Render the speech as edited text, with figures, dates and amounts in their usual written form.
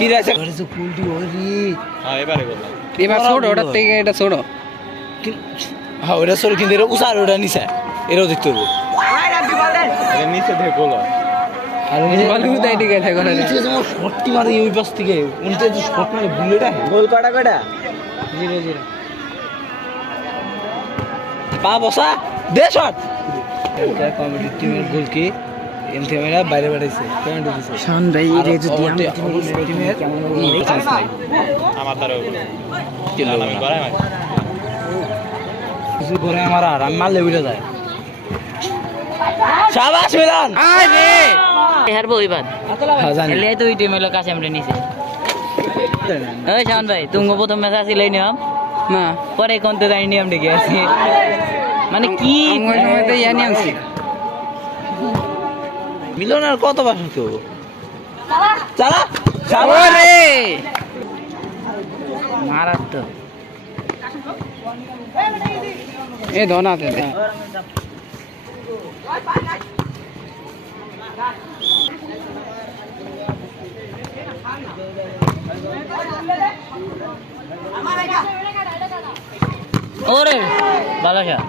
কি রাইছে ঘরে কুলটি ওরি হ্যাঁ এবারে বললাম এবার ছোট ওটার থেকে এটা ছোট হ্যাঁ ওটা সর কিন্তু এটা উসার ওটা নিচে এটাও দেখতে হবে এটা নিচে থেকে গোল হয় আর বলে উদাই ঠিক আছে করে নিচে যেমন শর্টটি মারে ওই পাশ থেকে উল্টে যে শর্ট মারে বুলেটা গোল কটা কটা 0-0 পা বসা দে শট এটা কমিটি টিমের গোল কি এম থেকে বাইরে বাড়াইছে পেনাল্টি দিছে শান ভাই এটা যদি আমি টিমের চান্স নাই আমার তার কি আমি করাই কিছু করে আমার আর আমি মারলে উড়ে যায় শাবাশ মিলান আয় রে হারবো এবার হ্যাঁ জানি এলে তো ওই টিম এলো কাছে আমরা নিছে ওই শান ভাই তুমি প্রথম ম্যাচ আসিলাই নিয়ম না পরে কোনতে যাই নিয়ম ডেকে আছি মানে কি ওই সময় তো ইয়ানি আনছি মিলন আর কত বাসন তো চালা ওরে মারাত্মক এ ধনা দে ওরে ভালো শট